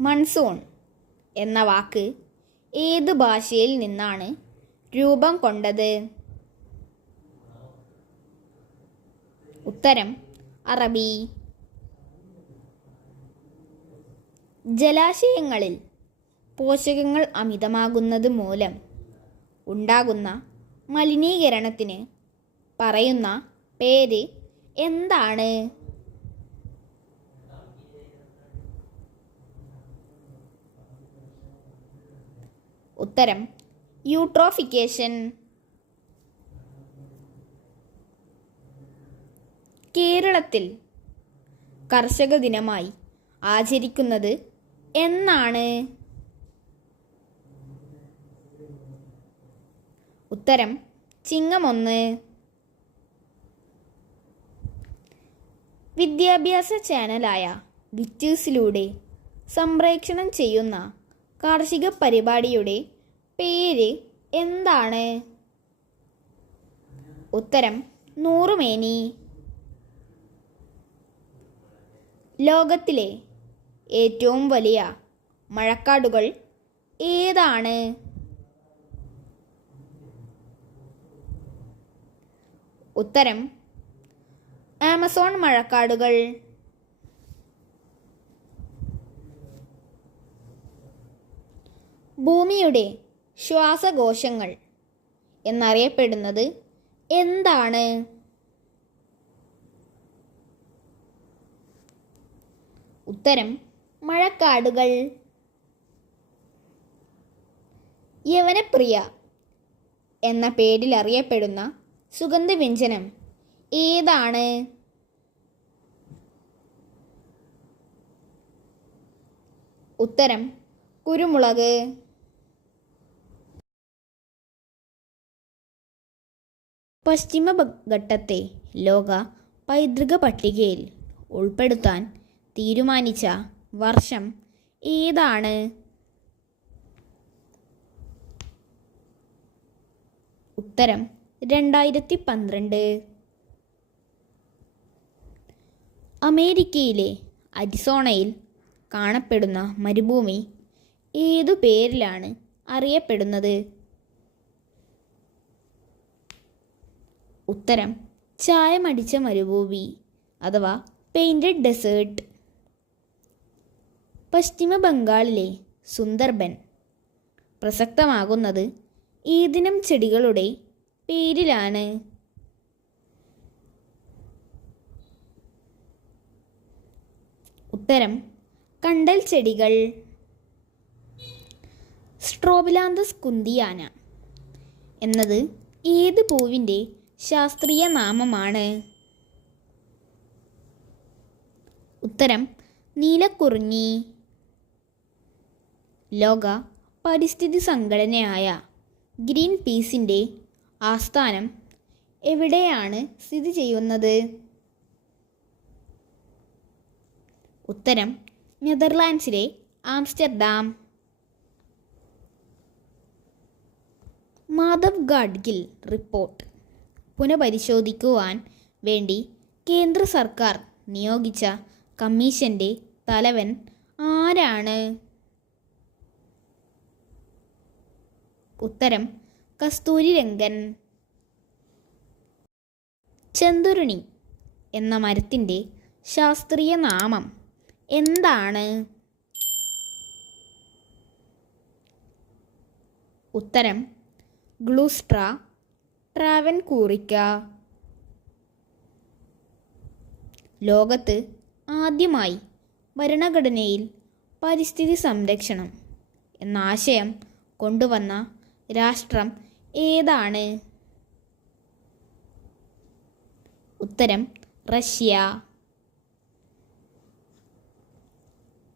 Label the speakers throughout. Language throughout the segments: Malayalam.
Speaker 1: മൺസൂൺ എന്ന വാക്ക് ഏത് ഭാഷയിൽ നിന്നാണ് രൂപം കൊണ്ടത്? ഉത്തരം അറബി. ജലാശയങ്ങളിൽ പോഷകങ്ങൾ അമിതമാകുന്നത് മൂലം ഉണ്ടാകുന്ന മലിനീകരണത്തിന് പറയുന്ന പേര് എന്താണ്? ഉത്തരം യൂട്രോഫിക്കേഷൻ. കേരളത്തിൽ കർഷക ദിനമായി ആചരിക്കുന്നത് എന്നാണ്. ഉത്തരം ചിങ്ങമൊന്ന്. വിദ്യാഭ്യാസ ചാനലായ വിറ്റ്യൂസിലൂടെ സംപ്രേക്ഷണം ചെയ്യുന്ന കാർഷിക പരിപാടിയുടെ പേര് എന്താണ്? ഉത്തരം നൂറുമേനി. ലോകത്തിലെ ഏറ്റവും വലിയ മഴക്കാടുകൾ ഏതാണ്? ഉത്തരം ആമസോൺ മഴക്കാടുകൾ. ഭൂമിയുടെ ശ്വാസകോശങ്ങൾ എന്നറിയപ്പെടുന്നത് എന്താണ്? ഉത്തരം മഴക്കാടുകൾ. യവനപ്രിയ എന്ന പേരിൽ അറിയപ്പെടുന്ന സുഗന്ധവ്യഞ്ജനം ഏതാണ്? ഉത്തരം കുരുമുളക്. പശ്ചിമഘട്ടത്തെ ലോക പൈതൃക പട്ടികയിൽ ഉൾപ്പെടുത്താൻ തീരുമാനിച്ച വർഷം ഏതാണ്? ഉത്തരം രണ്ടായിരത്തി പന്ത്രണ്ട് അമേരിക്കയിലെ അരിസോണയിൽ കാണപ്പെടുന്ന മരുഭൂമി ഏതു പേരിലാണ് അറിയപ്പെടുന്നത്? ഉത്തരം ചായമടിച്ച മരുഭൂമി അഥവാ പെയിന്റഡ് ഡെസേർട്ട് പശ്ചിമ ബംഗാളിലെ സുന്ദർബൻ. പ്രസക്തമാകുന്നത് ഏതിനം ചെടികളുടെ പേരിലാണ്. ഉത്തരം കണ്ടൽ ചെടികൾ. Strobilanthes kunthiana. എന്നത് ഏത് പൂവിന്റെ ശാസ്ത്രീയ നാമമാണ്. ഉത്തരം നീലക്കുറിഞ്ഞി. ലോക പരിസ്ഥിതി സംഘടനയായ ഗ്രീൻ പീസിന്റെ ആസ്ഥാനം എവിടെയാണ് സ്ഥിതി ചെയ്യുന്നത്? ഉത്തരം നെതർലാൻഡ്സിലെ ആംസ്റ്റർഡാം. മാധവ് ഗാഡ്ഗിൽ റിപ്പോർട്ട്. പുനഃപരിശോധിക്കുവാൻ വേണ്ടി കേന്ദ്ര സർക്കാർ നിയോഗിച്ച കമ്മീഷന്റെ തലവൻ ആരാണ്? ഉത്തരം കസ്തൂരി രംഗൻ. ചെന്തുരുണി എന്ന മരത്തിന്റെ ശാസ്ത്രീയ നാമം എന്താണ്? ഉത്തരം ഗ്ലൂസ്ട്ര ട്രാവൻകൂറിക്ക ലോകത്ത് ആദ്യമായി ഭരണഘടനയിൽ പരിസ്ഥിതി സംരക്ഷണം എന്ന ആശയം കൊണ്ടുവന്ന രാഷ്ട്രം ഏതാണ്? ഉത്തരം റഷ്യ.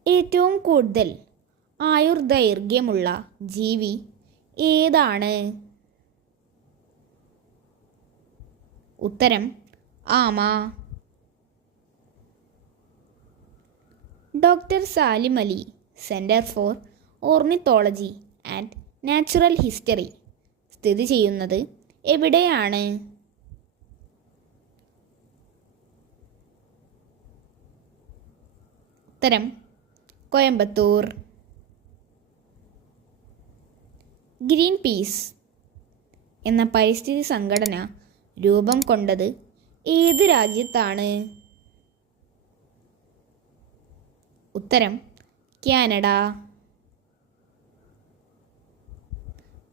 Speaker 1: ഏറ്റവും കൂടുതൽ ആയുർദൈർഘ്യമുള്ള ജീവി ഏതാണ്? ഉത്തരം ആമാ. Doctor Salim Ali Centre for Ornithology and Natural History. സ്ഥിതി ചെയ്യുന്നത് എവിടെയാണ്? ഉത്തരം കോയമ്പത്തൂർ. ഗ്രീൻ പീസ് എന്ന പരിസ്ഥിതി സംഘടന രൂപം കൊണ്ടത് ഏത് രാജ്യത്താണ്? ഉത്തരം Canada.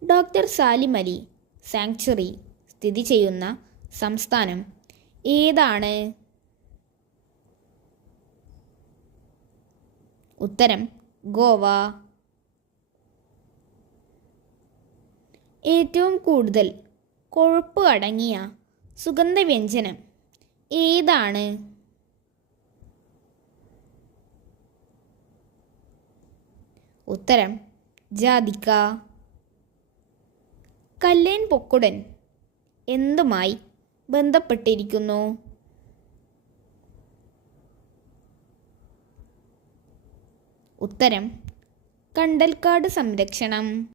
Speaker 1: Doctor Salim Ali sanctuary സ്ഥിതി ചെയ്യുന്ന സംസ്ഥാനം ഏതാണ്? ഉത്തരം ഗോവ. ഏറ്റവും കൂടുതൽ കൊഴുപ്പ് അടങ്ങിയ സുഗന്ധവ്യഞ്ജനം ഏതാണ്? ഉത്തരം ജാതിക്ക. കല്ലേൻ പൊക്കുടൻ എന്തുമായി ബന്ധപ്പെട്ടിരിക്കുന്നു? ഉത്തരം കണ്ടൽക്കാട് സംരക്ഷണം.